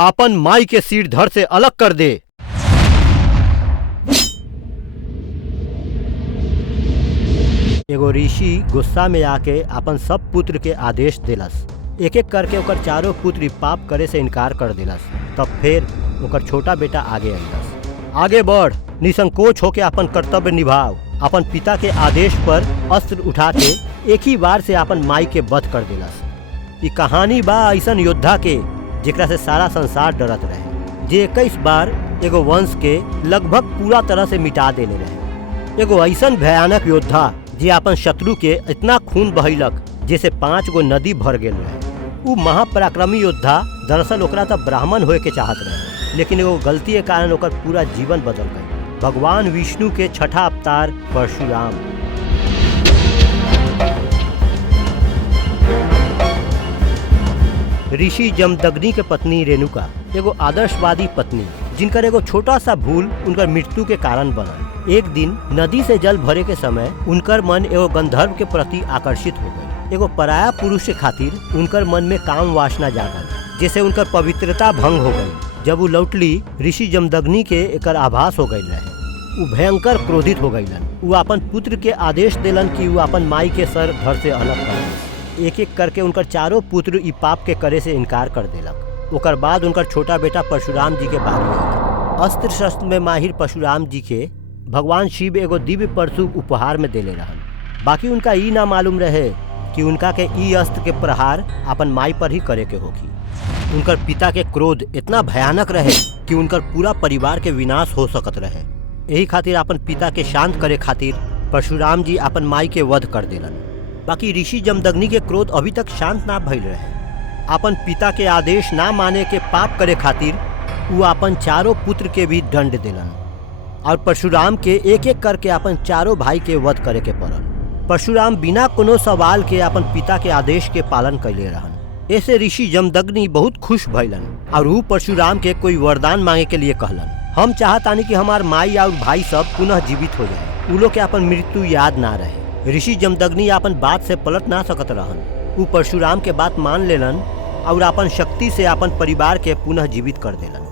आपन माई के सिर धड़ से अलग कर दे। एगो ऋषि गुस्सा में आके अपन सब पुत्र के आदेश देलस। एक एक करके ओकर चारों पुत्र पाप करे से इनकार कर दिलस। तब फिर ओकर छोटा बेटा आगे अइलस। आगे बढ़, निसंकोच होके अपन कर्तव्य निभाव। अपन पिता के आदेश पर अस्त्र उठा के एक ही बार से अपन माई के वध कर दिलस। ई कहानी बा ऐसन योद्धा के जेकरा से सारा संसार डरत रहे, जे 21 बार एगो वंश के लगभग पूरा तरह से मिटा देले रहे। एगो ऐसन भयानक योद्धा जे अपन शत्रु के इतना खून बहैलक जैसे 5 गो नदी भर गेल रहे। उ महापराक्रमी योद्धा दरअसल ओकरा त ब्राह्मण होए के चाहत रहे, लेकिन एगो गलती के कारण ओकर पूरा जीवन बदल गई। भगवान विष्णु के छठा अवतार परशुराम। ऋषि जमदग्नि के पत्नी रेणुका एगो आदर्शवादी पत्नी, जिनकर एगो छोटा सा भूल उनकर मृत्यु के कारण बनल। एक दिन नदी से जल भरे के समय उनकर मन एगो गंधर्व के प्रति आकर्षित हो गई। एगो पराया पुरुष के खातिर उनकर मन में काम वासना जागल, जैसे उनकर पवित्रता भंग हो गई। जब वो लौटली, ऋषि जमदग्नि के एकर आभास हो गई रहे। वो भयंकर क्रोधित हो गईलन। वो अपन पुत्र के आदेश देलन कि वो अपन माई के सर धड़ से अलग कर। एक एक करके उनकर चारों पुत्र ई पाप के करे से इनकार कर देलक। ओकर बाद उनकर छोटा बेटा परशुराम जी के बारी आयल। अस्त्र शस्त्र में माहिर परशुराम जी के भगवान शिव एगो दिव्य परशु उपहार में देले रहन। बाकी उनका ई ना मालूम रहे कि उनका के ई अस्त्र के प्रहार अपन माई पर ही करे के होगी। उनकर पिता के क्रोध इतना भयानक रहे कि उनकर पूरा परिवार के विनाश हो सकत रहे। यही खातिर अपन पिता के शांत करे खातिर परशुराम जी अपन माई के वध कर देलन। बाकी ऋषि जमदग्नि के क्रोध अभी तक शांत ना भइल रहे। अपन पिता के आदेश ना माने के पाप करे खातिर वो अपन चारों पुत्र के भी दंड दिलन और परशुराम के एक एक करके अपन चारों भाई के वध करे के पड़ल। परशुराम बिना कोनो सवाल के अपन पिता के आदेश के पालन कैले रहन। ऐसे ऋषि जमदग्नि बहुत खुश भइलन और वो परशुराम के कोई वरदान मांगे के लिए कहलन। हम चाहतानी कि हमार माई और भाई सब पुनः जीवित हो जाए, उ लोग के अपन मृत्यु याद ना रहे। ऋषि जमदग्नि अपन बात से पलट ना सकत रहन। वो परशुराम के बात मान लेलन और अपन शक्ति से अपन परिवार के पुनः जीवित कर देलन।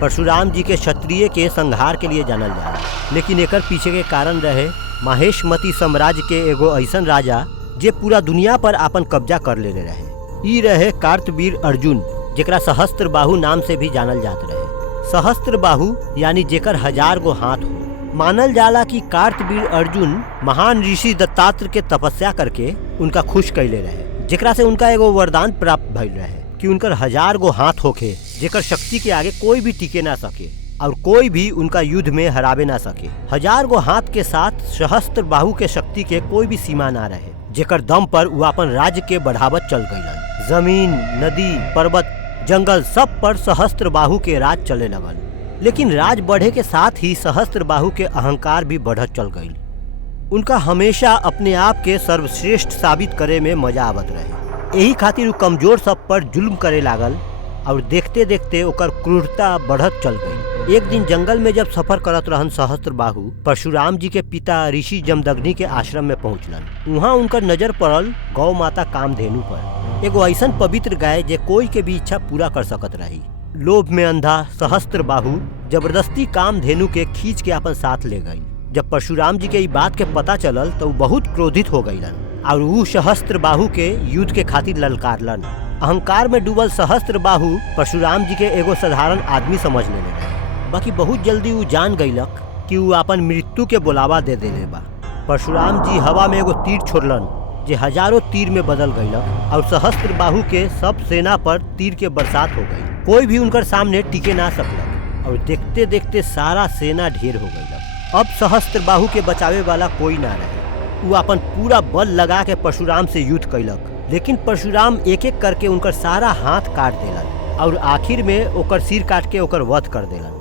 परशुराम जी के क्षत्रिय के संहार के लिए जानल जाला, लेकिन एकर पीछे के कारण रहे महेशमती साम्राज्य के एगो ऐसन राजा जे पूरा दुनिया पर अपन कब्जा कर लेले रहे। ई रहे कार्तवीर अर्जुन, जेकरा सहस्त्रबाहु नाम से भी जानल जात रहे। सहस्त्रबाहु यानी जेकर 1000 गो हाथ हो। मानल जाला कि कार्तवीर अर्जुन महान ऋषि दत्तात्र के तपस्या करके उनका खुश कैले रहे, जेकरा से उनका एगो वरदान प्राप्त भइल रहे कि उनकर 1000 गो हाथ होखे, जेकर शक्ति के आगे कोई भी टिके ना सके और कोई भी उनका युद्ध में हरावे ना सके। 1000 गो हाथ के साथ सहस्त्रबाहु के शक्ति के कोई भी सीमा ना रहे, जेकर दम पर वो अपन राज्य के बढ़ावत चल गईलन। जमीन, नदी, पर्वत, जंगल सब पर सहस्त्रबाहु के राज चले लगल। लेकिन राज बढ़े के साथ ही सहस्त्रबाहु के अहंकार भी बढ़त चल गई। उनका हमेशा अपने आप के सर्वश्रेष्ठ साबित करे में मजा आवत रहे। यही खातिर वो कमजोर सब पर जुल्म करे लागल और देखते देखते ओकर क्रूरता बढ़त चल गई। एक दिन जंगल में जब सफर करत रहन सहस्त्रबाहु, परशुराम जी के पिता ऋषि जमदग्नि के आश्रम में पहुंचलन। वहाँ उनकर नजर पड़ल गौ माता कामधेनु पर, एगो ऐसन पवित्र गाय जे कोई के भी इच्छा पूरा कर सकत रही। लोभ में अंधा सहस्त्रबाहु जबरदस्ती कामधेनु के खींच के अपन साथ ले गई। जब परशुराम जी के ई बात के पता चलल तो बहुत क्रोधित हो गईलन और वो सहस्त्रबाहु के युद्ध के खातिर ललकारलन। अहंकार में डूबल सहस्त्रबाहु परशुराम जी के एगो साधारण आदमी समझ लेले रहे। बाकी बहुत जल्दी वो जान गईलक कि वो अपन मृत्यु के बुलावा दे देले बा। परशुराम जी हवा में एगो तीर छोड़लन जे हजारों तीर में बदल गईलक और सहस्त्रबाहु के सब सेना पर तीर के बरसात हो गई। कोई भी उनकर सामने टिके ना सकलक और देखते देखते सारा सेना ढेर हो गईलक। अब सहस्त्रबाहु के बचावे वाला कोई ना रहे। वो अपन पूरा बल लगा के परशुराम से युद्ध कैलक, लेकिन परशुराम एक एक करके उनकर सारा हाथ काट देलन और आखिर में ओकर सिर काट के ओकर वध कर देलन।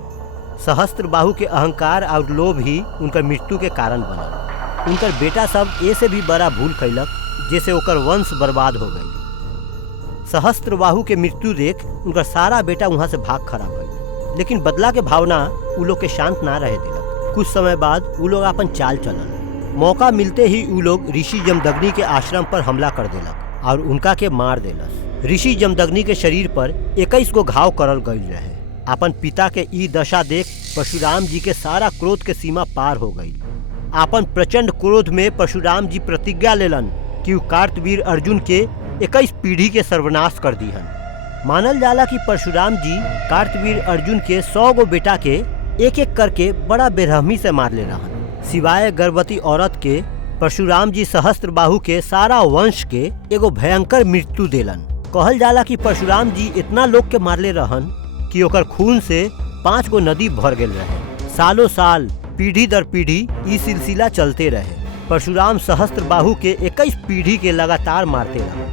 सहस्त्रबाहु के अहंकार और लोभ ही उनकर मृत्यु के कारण बनल। उनकर बेटा सब ऐसे भी बड़ा भूल कैलक जैसे ओकर वंश बर्बाद हो गई। सहस्त्रबाहु के मृत्यु देख उनकर सारा बेटा वहाँ से भाग खड़ा भइल, लेकिन बदला के भावना उ लोग के शांत ना रहे दिलक। कुछ समय बाद उ लोग अपन चाल चलन। मौका मिलते ही उ लोग ऋषि जमदग्नि के आश्रम पर हमला कर देलक और उनका के मार देलस। ऋषि जमदग्नि के शरीर पर 21 गो घाव करल गईल रहे। अपन पिता के ई दशा देख परशुराम जी के सारा क्रोध के सीमा पार हो गई। अपन प्रचंड क्रोध में परशुराम जी प्रतिज्ञा लेलन कि वो कार्तवीर अर्जुन के 21 पीढ़ी के सर्वनाश कर दीहन। मानल जाला कि परशुराम जी कार्तवीर अर्जुन के 100 गो बेटा के एक एक करके बड़ा बेरहमी से मार ले रहन। सिवाय गर्भवती औरत के परशुराम जी सहस्त्र बाहु के सारा वंश के एगो भयंकर मृत्यु देलन। कहल जाला कि परशुराम जी इतना लोग के मारले रहन कि ओकर खून से 5 गो नदी भर गेल रहे। सालों साल पीढ़ी दर पीढ़ी ई सिलसिला चलते रहे। परशुराम सहस्त्र बाहु के 21 पीढ़ी के लगातार मारते रहे।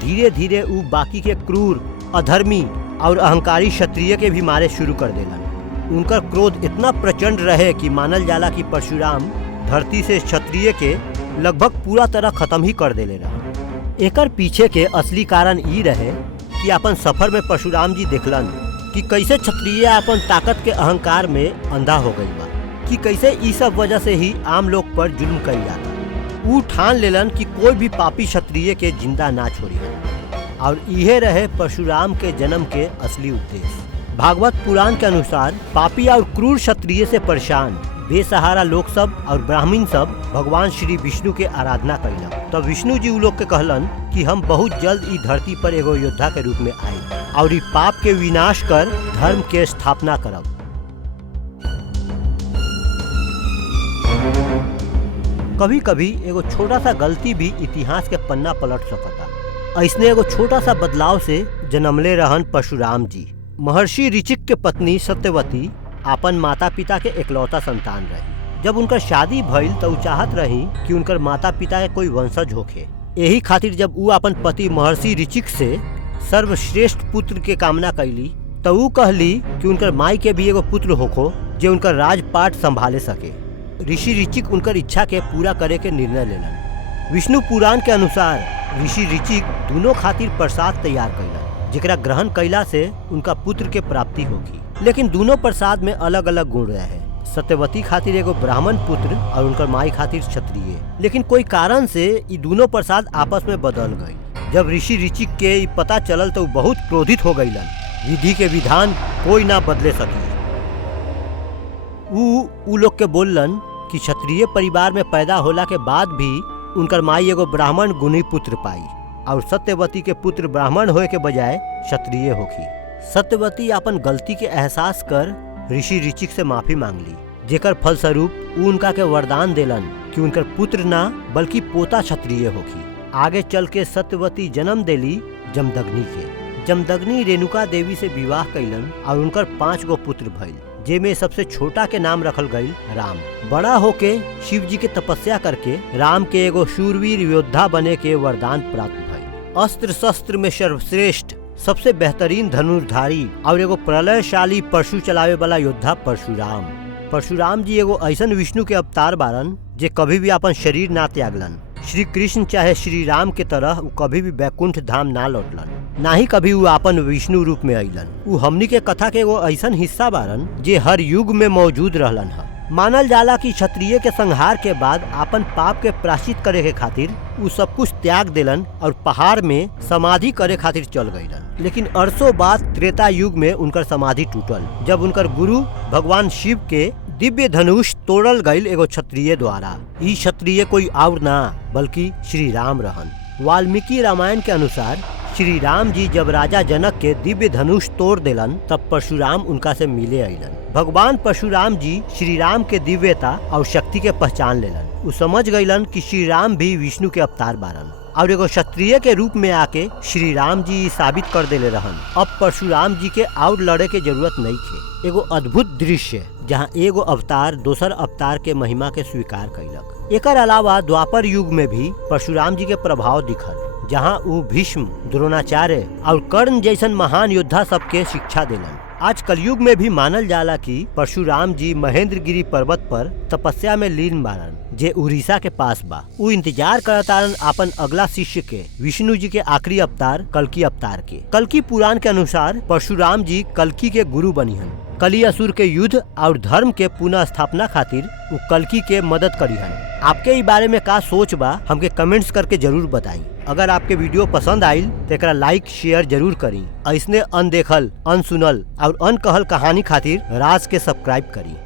धीरे धीरे ऊ बाकी के क्रूर, अधर्मी और अहंकारी क्षत्रिय के भी मारे शुरू कर देलन। उनका क्रोध इतना प्रचंड रहे कि मानल जाला कि परशुराम धरती से क्षत्रिय के लगभग पूरा तरह खत्म ही कर देले रहे। एकर पीछे के असली कारण ई रहे कि अपन सफर में परशुराम जी देखलन कि कैसे क्षत्रिय अपन ताकत के अहंकार में अंधा हो गई बा, कि कैसे ई सब वजह से ही आम लोग पर जुल्म कई जाता। ऊ ठान लेलन कि कोई भी पापी क्षत्रिय के जिंदा ना छोड़ी। और इहे रहे परशुराम के जन्म के असली उद्देश्य। भागवत पुराण के अनुसार पापी और क्रूर क्षत्रिय से परेशान बेसहारा लोग सब और ब्राह्मण सब भगवान श्री विष्णु के आराधना कैलन। तब विष्णु जी उ लोग के कहलन कि हम बहुत जल्द ई धरती पर एगो योद्धा के रूप में आए और ई पाप के विनाश कर धर्म के स्थापना करब। कभी कभी एगो छोटा सा गलती भी इतिहास के पन्ना पलट सकता। ऐसने एगो छोटा सा बदलाव से जन्मले रहन परशुराम जी। महर्षि ऋचिक के पत्नी सत्यवती अपन माता पिता के एकलौता संतान रही। जब उनकर शादी भइल तो चाहत रही कि उनकर माता पिता के कोई वंशज होखे। यही खातिर जब ऊ अपन पति महर्षि ऋचिक से सर्वश्रेष्ठ पुत्र के कामना कैली तो ऊ कहली कि उनकर माई के भी एगो पुत्र होखो जो उनकर राजपाट संभाले सके। ऋषि ऋचिक उनकर इच्छा के पूरा करे के निर्णय लेलन। विष्णु पुराण के अनुसार ऋषि ऋचिक दोनों खातिर प्रसाद तैयार कैलन जेकरा ग्रहण कैला से उनका पुत्र के प्राप्ति होगी। लेकिन दोनों प्रसाद में अलग अलग गुण रहे। सत्यवती खातिर एगो ब्राह्मण पुत्र और उनकर माई खातिर क्षत्रिय। लेकिन कोई कारण से ये दोनों प्रसाद आपस में बदल गई। जब ऋषि ऋचिक के ये पता चलल तो बहुत क्रोधित हो गईलन। विधि के विधान कोई ना बदले सकी। ऊ लोग के बोलन कि क्षत्रिय परिवार में पैदा होला के बाद भी उनकर माई एगो ब्राह्मण गुणी पुत्र पाई और सत्यवती के पुत्र ब्राह्मण होए के बजाय क्षत्रिय होखी। सत्यवती अपन गलती के एहसास कर ऋषि ऋचिक से माफी मांग ली, जेकर फलस्वरूप ऊ उनका के वरदान देलन कि उनकर पुत्र ना बल्कि पोता क्षत्रिय होखी। आगे चल के सत्यवती जन्म देली जमदग्नि के। जमदग्नि रेणुका देवी से विवाह कैलन और उनकर 5 गो पुत्र भइल, जेमे सबसे छोटा के नाम रखल गईल राम। बड़ा होके शिव जी के तपस्या करके राम के एगो शूरवीर योद्धा बने के वरदान प्राप्त भइल। अस्त्र शस्त्र में सर्वश्रेष्ठ सबसे बेहतरीन धनुर्धारी और एगो प्रलयशाली परशु चलावे वाला योद्धा परशुराम। परशुराम जी एगो ऐसन विष्णु के अवतार बारन जे कभी भी अपन शरीर ना त्यागलन। श्री कृष्ण चाहे श्री राम के तरह वो कभी भी बैकुंठ धाम ना लौटलन, ना ही कभी वो अपन विष्णु रूप में अइलन। वो हमनी के कथा के एगो ऐसन हिस्सा बारन जे हर युग में मौजूद रहलन है। मानल जाला कि क्षत्रिय के संहार के बाद अपन पाप के प्रायश्चित करे के खातिर उ सब कुछ त्याग देलन और पहाड़ में समाधि करे खातिर चल गईलन। लेकिन अरसों बाद त्रेता युग में उनकर समाधि टूटल जब उनकर गुरु भगवान शिव के दिव्य धनुष तोड़ल गईल एगो क्षत्रिय द्वारा। ई क्षत्रिय कोई और ना बल्कि श्री राम रहन। वाल्मीकि रामायण के अनुसार श्री राम जी जब राजा जनक के दिव्य धनुष तोड़ देलन तब परशुराम उनका से मिले अइलन। भगवान परशुराम जी श्री राम के दिव्यता और शक्ति के पहचान लेलन। वो समझ गईलन कि श्री राम भी विष्णु के अवतार बारन और एगो क्षत्रिय के रूप में आके श्री राम जी साबित कर देले रहन। अब परशुराम जी के और लड़े के जरूरत नहीं थे। एगो अद्भुत दृश्य जहाँ एगो अवतार दोसर अवतार के महिमा के स्वीकार कैलक। एकर अलावा द्वापर युग में भी परशुराम जी के प्रभाव दिखल, जहाँ वो भीष्म, द्रोणाचार्य और कर्ण जैसन महान योद्धा सबके शिक्षा देलन। आज कलयुग में भी मानल जाला कि परशुराम जी महेंद्रगिरी पर्वत पर तपस्या में लीन बारन जे उड़ीसा के पास बा। वो इंतजार करतारन अपन अगला शिष्य के, विष्णु जी के आखिरी अवतार कल्कि अवतार के। कल्कि पुराण के अनुसार परशुराम जी कल्कि के गुरु बनी हन। कली असुर के युद्ध और धर्म के पुनः स्थापना खातिर उ कल्कि के मदद करी है। आपके ई बारे में का सोच बा हमके कमेंट्स करके जरूर बताई। अगर आपके वीडियो पसंद आइल तो एकरा लाइक शेयर जरूर करी। ऐसने अनदेखल, अनसुनल और अनकहल कहानी खातिर राज के सब्सक्राइब करी।